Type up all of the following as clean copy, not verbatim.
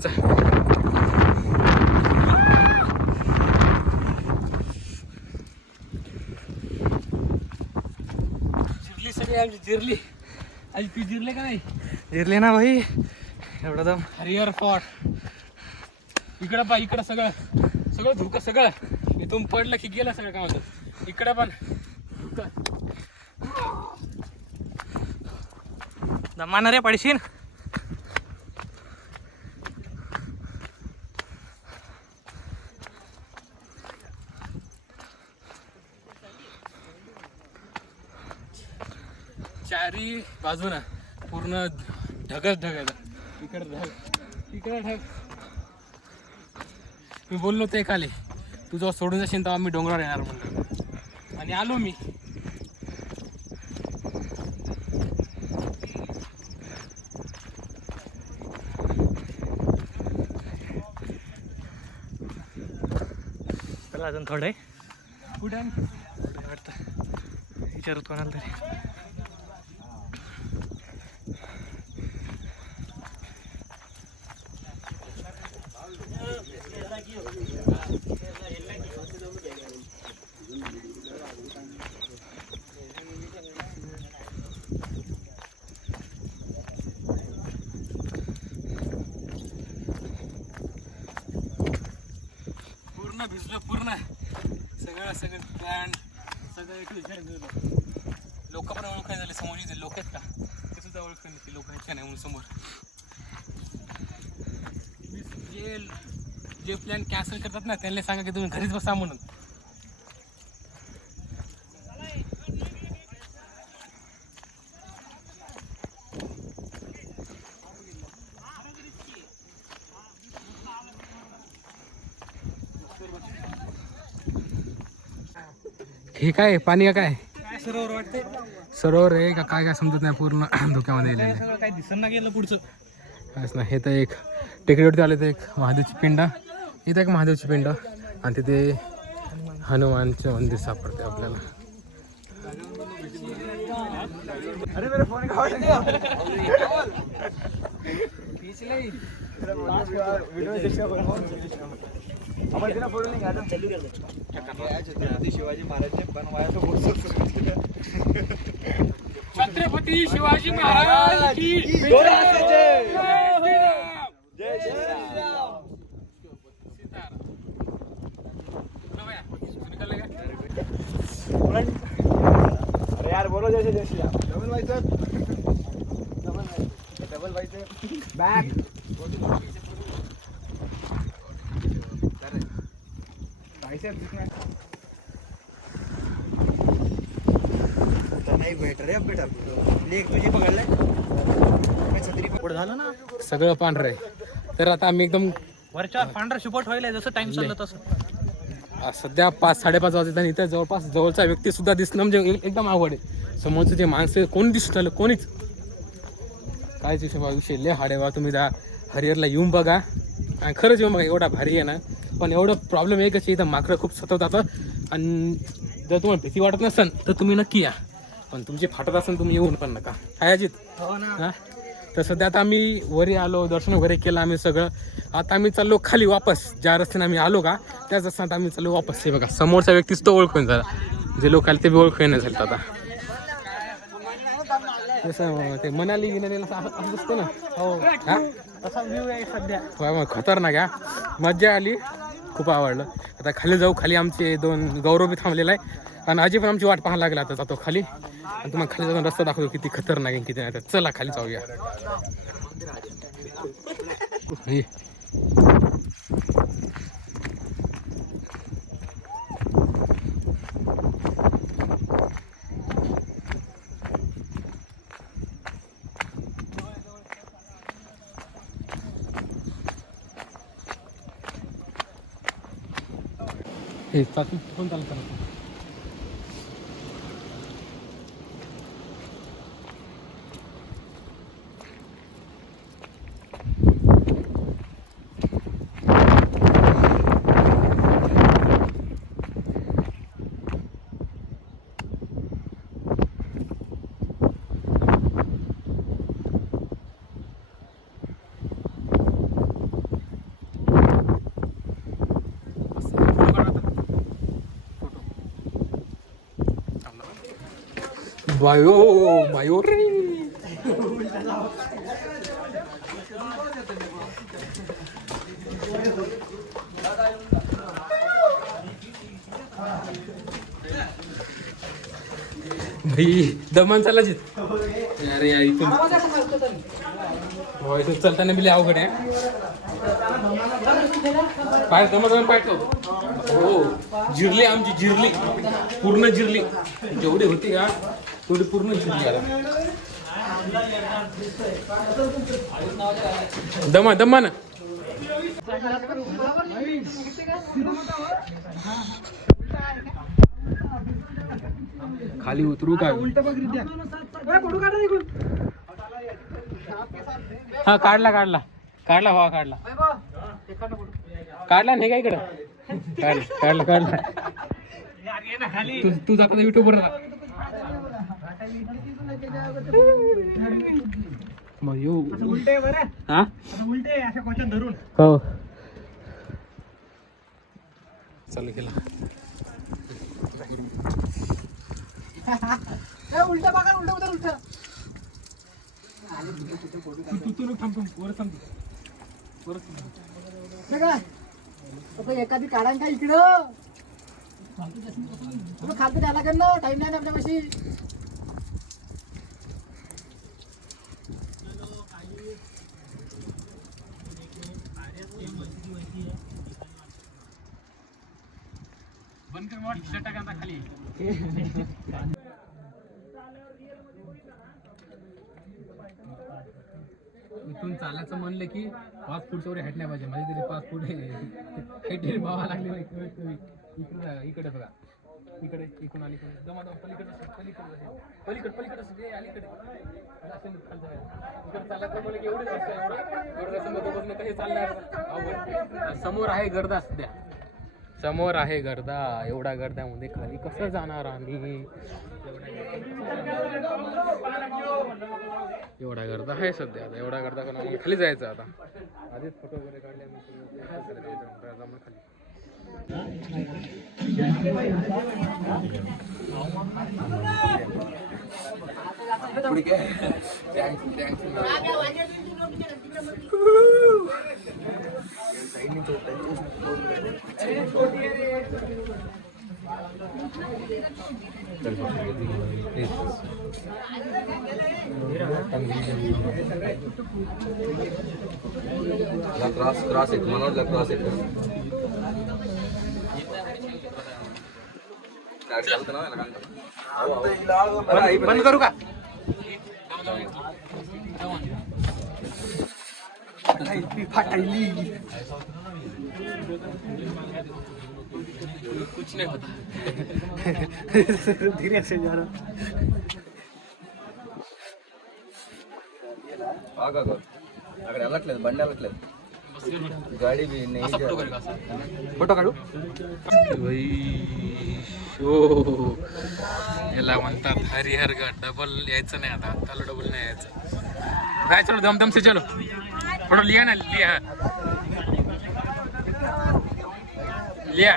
पुढचा. जिरली सगळी आमची, जिरली. आज ती जिरले का नाही? जिरले ना भाई, एवढा दम. हरिहर फॉर्ट इकडं पा, इकडं सगळं सगळं धुकं, सगळं इथून पडलं की गेलं सगळं. काय म्हणतात इकडं पण धुकं. दमाना रे पडशीन. चारी बाजूना पूर्ण ढगच ढग आहे. इकडं ढग, इकडं ढग. मी बोललो ते खाली, तू जेव्हा सोडून जाशील तेव्हा मी डोंगरावर येणार म्हणलं, आणि आलो मी. चला अजून थोडं आहे. कुठे वाटतं विचारत कोणाला तरी. पूर्ण भिजलो, पूर्ण सगळं सगळं प्लॅन सगळं एक विचार केलं. लोक पण ओळखाय झाले, समोरचे लोक आहेत का ते सुद्धा ओळख नाही, लोक आहेत का नाही म्हणून समोर. जे प्लॅन कॅन्सल करतात ना त्यांना सांगा की तुम्ही घरीच बसा म्हणून. हे काय पाणी का काय सरोवर वाटते. सरोवर आहे का काय, काय समजत नाही. पूर्ण धोक्यामध्ये येलेलं आहे. सगळं काही दिसत ना गेलं पुढचं. काहीच नाही. हे तर एक टेकडीवरती आले तर एक महादेवची पिंड, इथं एक महादेवची पिंड, आणि तिथे हनुमानचे मंदिर सापडते आपल्याला. अरे मेरे फोन का शिवाजी महाराज बनवाया तो छत्रपती शिवाजी महाराज की जय. अरे यार बोलो जैसे जय श्री राम. डबल व्हायचं, डबल व्हायचं बॅक. नाही भेट रे बेटा, लेख तुझी पकडलाय पुढे झालं ना सगळं पांढरं आहे. तर आता आम्ही एकदम वरच्या पांढरा शुपट व्हायला जसं टाइम चाललं तसं. सध्या 5-5:30 वाजता, आणि इथं जवळपास जवळचा व्यक्ती सुद्धा दिसणं म्हणजे एकदम आवड आहे. समोरचं जे माणसं कोणी दिसत आलं, कोणीच कायच विषय लय हाडे वा. तुम्ही त्या हरिहरला येऊन बघा, आणि खरंच येऊन बघा, एवढा भारी आहे ना. पण एवढं प्रॉब्लेम एकच आहे, इथं माकडं खूप सतत. आणि जर तुम्हाला भीती वाटत नसेल तर तुम्ही नक्की या, पण तुमची फाटत असेल तुम्ही येऊन पण नका. हाय अजित? हो ना. हां, तर सध्या आता आम्ही वरी आलो, दर्शन वगैरे केलं आम्ही सगळं. आता आम्ही चाललो खाली वापस. ज्या रस्त्याने आम्ही आलो का त्याच रस्त्यात आम्ही चाललो वापस. हे बघा समोरचा व्यक्तीच तो ओळखून झाला, जे लोक आले ते बी ओळखून झालं. आता जसं ते मनाली गिनालीला असं असतं ना. हो, हां, तसा व्ह्यू आहे सध्या. मग खतरनाक आहे. मज्जा आली, खूप आवडलं. आता खाली जाऊ. खाली आमचे 2 गौरव बी थांबलेला आहे, आणि आजी पण आमची वाट पाहायला लागला. आता जातो खाली, आणि तुम्हाला खाली जाऊन रस्ता दाखवतो किती खतरनाक आहे किती नाही. तर चला खाली जाऊया. हे चालू कोण चालतं? बायो बायो रे. भाई दमन चला जित. अरे यार इथून इथून चलताना बिले अवघड आहे. पाय दमन पाठव. हो जिरली आमची जिरली पूर्ण जिरली. जेवढी होती का तेवढी पूर्ण जिरली. आता दमा दमा ना. खाली उतरू का. हा काढला काढला काढला हवा काढला काढला नाही का इकडं. काढला काढला तू जाता युट्यूब वर हो चालू केला. उलटा बघा उलटा उतर उलटा. एखादी काढा का इकडं खालतं द्यायला लागेल ना. टाइम नाही ना आपल्यापाशी. बंद कर टाका खाली. इथून चालायचं म्हणलं की 5 फूटच्या वर हाईट नाही पाहिजे. माझी तरी 5 फूट हाईट व्हावं लागले. इकडे बघा इकडे इकडून अलीकडे दमा दमा पलीकडे पलीकडे पलीकडे अलीकडे इकडे चालायचं म्हणलं की एवढंच असतं. हे चालणार समोर आहे गर्दा सध्या. समोर आहे गर्दा. एवढा गर्द्यामध्ये खाली कसं जाणार आम्ही. एवढा गर्दा आहे सध्या. आता एवढा गर्दा करून आम्ही खाली जायचं. आता आधीच फोटो वगैरे काढले आम्ही खाली. क्रॉस एक मनोजला क्रॉस एक बंद करू का. कुछ नहीं होता. धीरे से जा रहा. अगर अलगले बंडे अलगले गाडी बी फोटो काढू. याला म्हणतात हरिहर गड. डबल यायचं नाही आता. त्याला डबल नाही यायचं. काय चलो दमदम से चलो. फोटो लिया ना लिया लिया.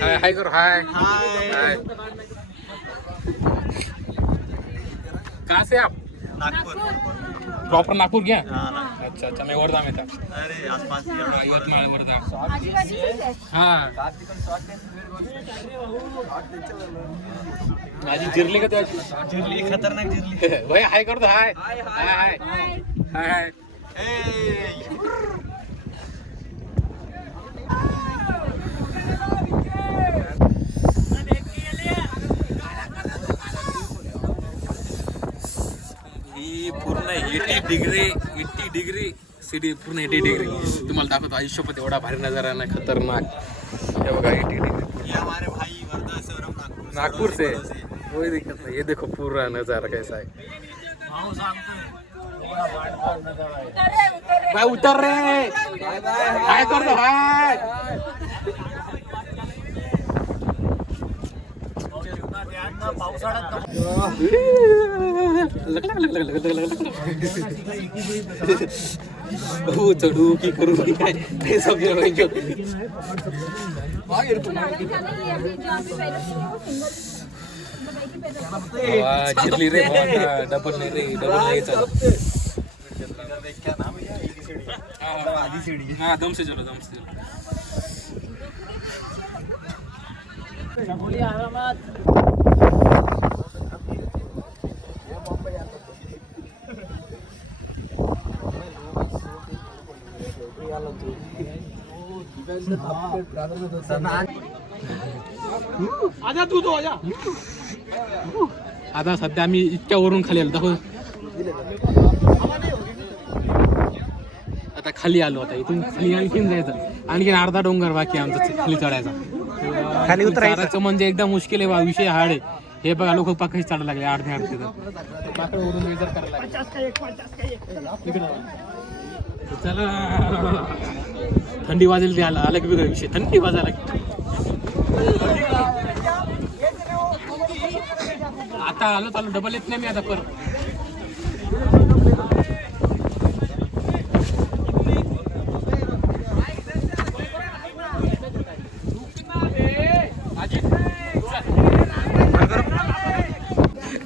हाय हाय करो. हाय हाय. कहाँ से आप. नागपूर. प्रॉपर नागपूर क्या. अच्छा अच्छा मैं वर्धा में था. अरे आसपास यवतमाळ वर्धा. हाँ माझी जिरली का तुझी. जिरली खतरनाक जिरली. भाई हाय करतो. हाय हाय हाय हाय हाय. ही पूर्ण 80 डिग्री सिटी. पूर्ण 80 डिग्री तुम्हाला दाखवतो. आयुष्यपत एवढा भारी नजारा ना खतरनाक. हे बघा 80 डिग्री. ये हमारे भाई वर्धा से और हम नागपुर से. कोई दिक्कत नहीं. ये देखो पूरा नजारा कैसा है. भाई उतर रे. हाय कर दो. हाय चढू की करू की काय समजा. चिरली रे डबल नाही रे डबल नाही हाँ दम से चलो दम से चलो आजा तू तो आजा. आता सध्या आम्ही इतक्या वरून खाली आलो दाखव आता खाली आलो आता इथून खाली आणखीन जायचं आणखीन अर्धा डोंगर बाकी आमचा खाली चढायचा खाली उतरायचं म्हणजे एकदम मुश्किल आहे बा विषय हार्ड आहे हे बघा लोक पाकळी चढायला लागले अर्धे पाकळीवरून विचार करायला चला थंडी वाजेल ते आलं की वेगळा विषय थंडी वाजायला आता आलो चालू डबल येत नाही मी आता परत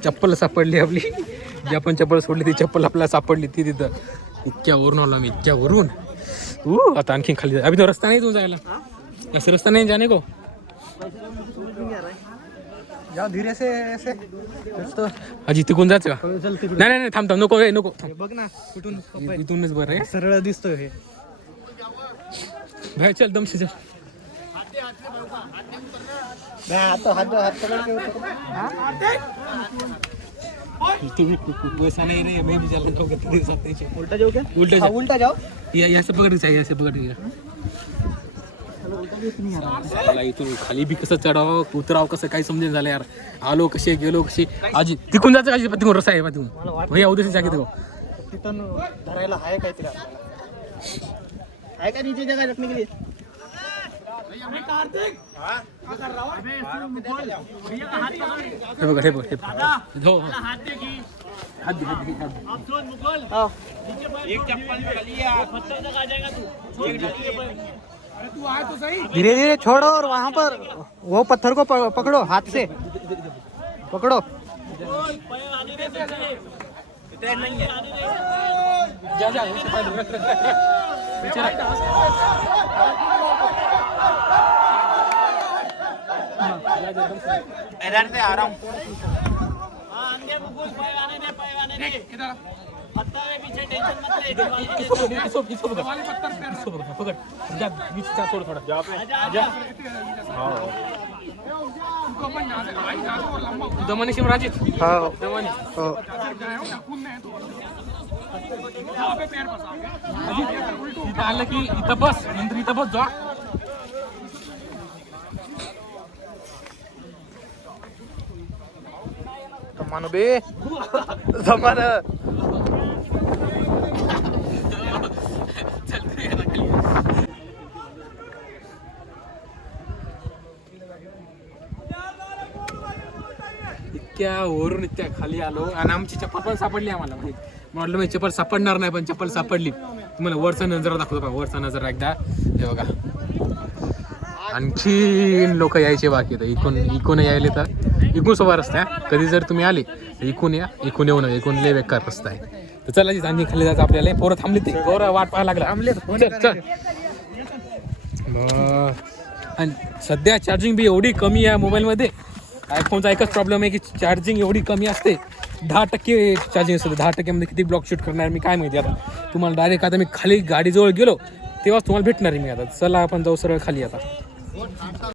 चप्पल सापडली आपली जी आपण चप्पल सोडली ती चप्पल आपल्याला सापडली ती तिथं इतक्या वरून आलो मी इतक्या वरून आता आणखी खाली अभी तो रस्ता नाही तू जायला ऐसे रस्ता नहीं जाने को जाओ धीरे से ऐसे तो अजी तिकून जायचं का चल तिकडे नाही नाही थांब थांब नको नको बघ ना कुठून इथूनच बरं आहे सरळ दिसतोय हे भाई चल दम से चल हात वैसा नहीं रे मैं भी चल रहा हूँ कितने साथ नहीं उल्टा जाओ क्या उल्टा उल्टा जाओ यहाँ से पकड़ चाहिए ऐसे पकड़ मला इथून खाली बी कसं चढावं उतरावं कसं काही समजेल झालं यार आलो कसे गेलो कसे आजी तिकून जायचं आजी तिकून रस्ता आहे तिकून भैया उद्या जागे तिकडं तिथून धरायला आहे काहीतरी आहे का नीचे जगह रखने के लिए हे बघा हे बघ हे हो हात दे एक चप्पल आ जाएगा तू धीरे धीरे छोड़ो और वहाँ पर वो पत्थर को पकड़ो हाथ से पकड़ो जा जा इधर से आ रहा हूँ दमनी शिवराजीत दमनी इथं आलं की इथं बस नंतर इथं बस जा जमान बे जमान इतक्या वरून इतक्या खाली आलो आणि आमची चप्पल पण सापडली आम्हाला म्हटलं मी चप्पल सापडणार नाही पण चप्पल सापडली तुम्हाला वरचा नजर दाखवतो बघा वरचा नजर एकदा हे बघा आणखी लोक यायचे बाकी तर इकून यायले तर इकून सोबा रस्ता आहे कधी जर तुम्ही आले तर इकून या इकून येऊ नये इकून लय बेकार रस्ता आहे तर चला जी आणखी खाली जायचं आपल्याला पोरं थांबली ते पोरं वाट पाहायला लागला चल आणि सध्या चार्जिंग बी एवढी कमी आहे मोबाईलमध्ये आयफोनचा एकच प्रॉब्लेम आहे की चार्जिंग एवढी कमी असते 10% चार्जिंग असते 10%मध्ये किती ब्लॉक शूट करणार मी काय माहिती आता तुम्हाला डायरेक्ट आता मी खाली गाडीजवळ गेलो तेव्हाच तुम्हाला भेटणार आहे मी आता चला आपण जाऊ सरळ खाली आता